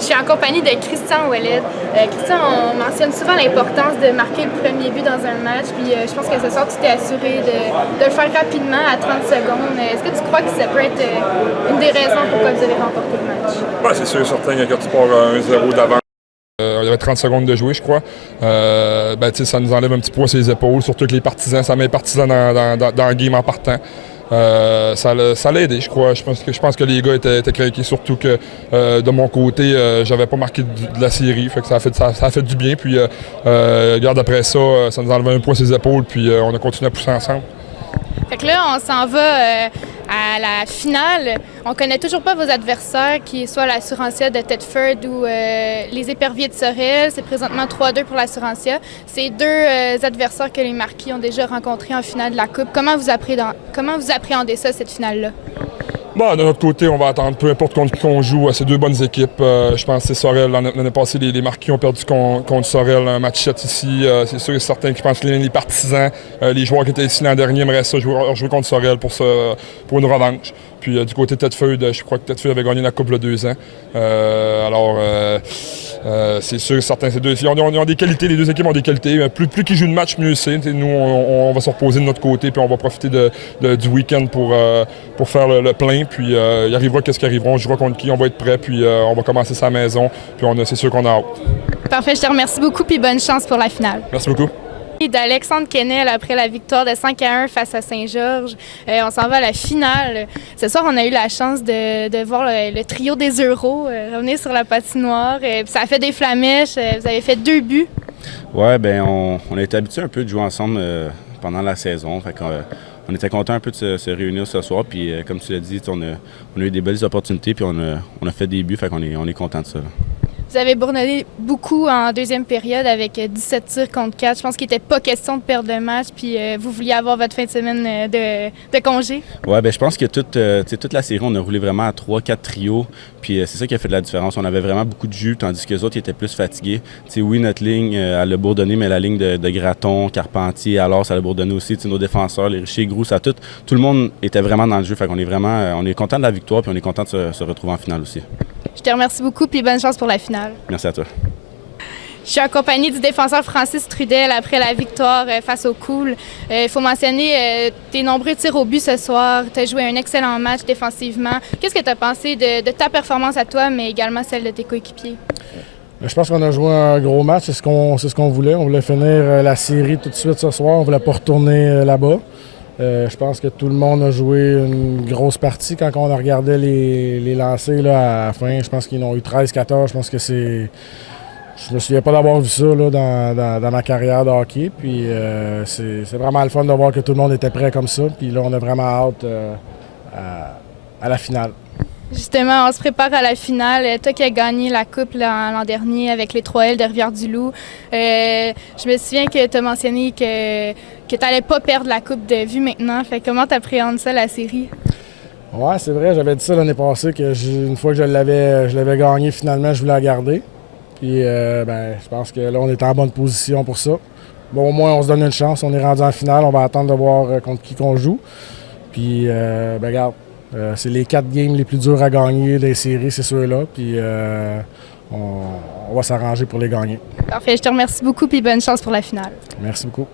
Je suis en compagnie de Christian Ouellet. Christian, on mentionne souvent l'importance de marquer le premier but dans un match, puis je pense que ce soir, tu t'es assuré de le faire rapidement à 30 secondes. Est-ce que tu crois que ça peut être une des raisons pourquoi vous avez remporté le match? Ouais, c'est sûr, certain que quand tu pars 1-0 d'avant, il y avait 30 secondes de jouer, je crois. Ça nous enlève un petit poids sur les épaules, surtout que les partisans, ça met les partisans dans le game en partant. Ça l'a aidé, je crois. Je pense que les gars étaient craqués, surtout que de mon côté, j'avais pas marqué de la série. Fait que ça a fait du bien. Puis, regarde, après ça, ça nous enlevait un poids sur les épaules. Puis, on a continué à pousser ensemble. Fait que là, on s'en va à la finale. On connaît toujours pas vos adversaires, qui soient l'Assurantia de Thetford ou les Éperviers de Sorel. C'est présentement 3-2 pour l'Assurantia. C'est deux adversaires que les Marquis ont déjà rencontrés en finale de la Coupe. Comment vous appréhendez ça, cette finale-là? Bon, de notre côté, on va attendre, peu importe contre qui on joue, c'est deux bonnes équipes. Je pense que c'est Sorel. L'année passée, les Marquis ont perdu contre Sorel, un match 7 ici. C'est sûr et certain que je pense que les partisans, les joueurs qui étaient ici l'an dernier aimeraient ça jouer contre Sorel pour une revanche. Puis du côté de Thetford, je crois que Thetford avait gagné la Coupe il y a 2 ans. C'est sûr et certain, ils ont des qualités, les deux équipes ont des qualités. Plus qu'ils jouent de match, mieux c'est. Nous, on va se reposer de notre côté, puis on va profiter du week-end pour faire le plein. Puis il arrivera qu'est-ce qui arrivera, on jouera contre qui, on va être prêt, puis on va commencer sa maison. Puis c'est sûr qu'on a hâte. Parfait, je te remercie beaucoup, puis bonne chance pour la finale. Merci beaucoup. D'Alexandre Kennel après la victoire de 5-1 face à Saint-Georges. On s'en va à la finale. Ce soir, on a eu la chance de voir le trio des Euros revenir sur la patinoire. Ça a fait des flamèches. Vous avez fait 2 buts. Oui, bien, on a été habitués un peu de jouer ensemble pendant la saison. Fait on était content un peu de se réunir ce soir. Puis, comme tu l'as dit, on a eu des belles opportunités. Puis, on a fait des buts. Fait on est content de ça. Là. Vous avez bourdonné beaucoup en deuxième période avec 17 tirs contre 4. Je pense qu'il n'était pas question de perdre le match, puis vous vouliez avoir votre fin de semaine de congé. Oui, bien, je pense que toute la série, on a roulé vraiment à 3-4 trios, puis c'est ça qui a fait de la différence. On avait vraiment beaucoup de jus, tandis que les autres étaient plus fatigués. Oui, notre ligne, elle a bourdonné, mais la ligne de Gratton, Carpentier, alors ça a bourdonné aussi. Nos défenseurs, les Richer, Groux, tout le monde était vraiment dans le jeu. Fait qu'on est on est content de la victoire, puis on est content de se retrouver en finale aussi. Je te remercie beaucoup, puis bonne chance pour la finale. Merci à toi. Je suis en compagnie du défenseur Francis Trudel après la victoire face au Cool. Il faut mentionner tes nombreux tirs au but ce soir. Tu as joué un excellent match défensivement. Qu'est-ce que tu as pensé de ta performance à toi, mais également celle de tes coéquipiers? Je pense qu'on a joué un gros match. C'est ce qu'on voulait. On voulait finir la série tout de suite ce soir. On voulait pas retourner là-bas. Je pense que tout le monde a joué une grosse partie quand on a regardé les lancers là, à la fin. Je pense qu'ils en ont eu 13-14. Je pense que c'est... Je me souviens pas d'avoir vu ça là, dans ma carrière de hockey. Puis c'est vraiment le fun de voir que tout le monde était prêt comme ça. Puis là, on a vraiment hâte à la finale. Justement, on se prépare à la finale. Toi qui as gagné la Coupe l'an dernier avec les 3L de Rivière-du-Loup, je me souviens que tu as mentionné que tu n'allais pas perdre la Coupe de vue maintenant. Fait comment tu appréhendes ça, la série? Oui, c'est vrai. J'avais dit ça l'année passée, une fois que je l'avais gagné, finalement, je voulais la garder. Puis je pense que là, on est en bonne position pour ça. Bon, au moins, on se donne une chance. On est rendu en finale. On va attendre de voir contre qui qu'on joue. Puis, regarde. C'est les 4 games les plus durs à gagner des séries, c'est ceux-là. Puis on va s'arranger pour les gagner. Parfait, je te remercie beaucoup et bonne chance pour la finale. Merci beaucoup.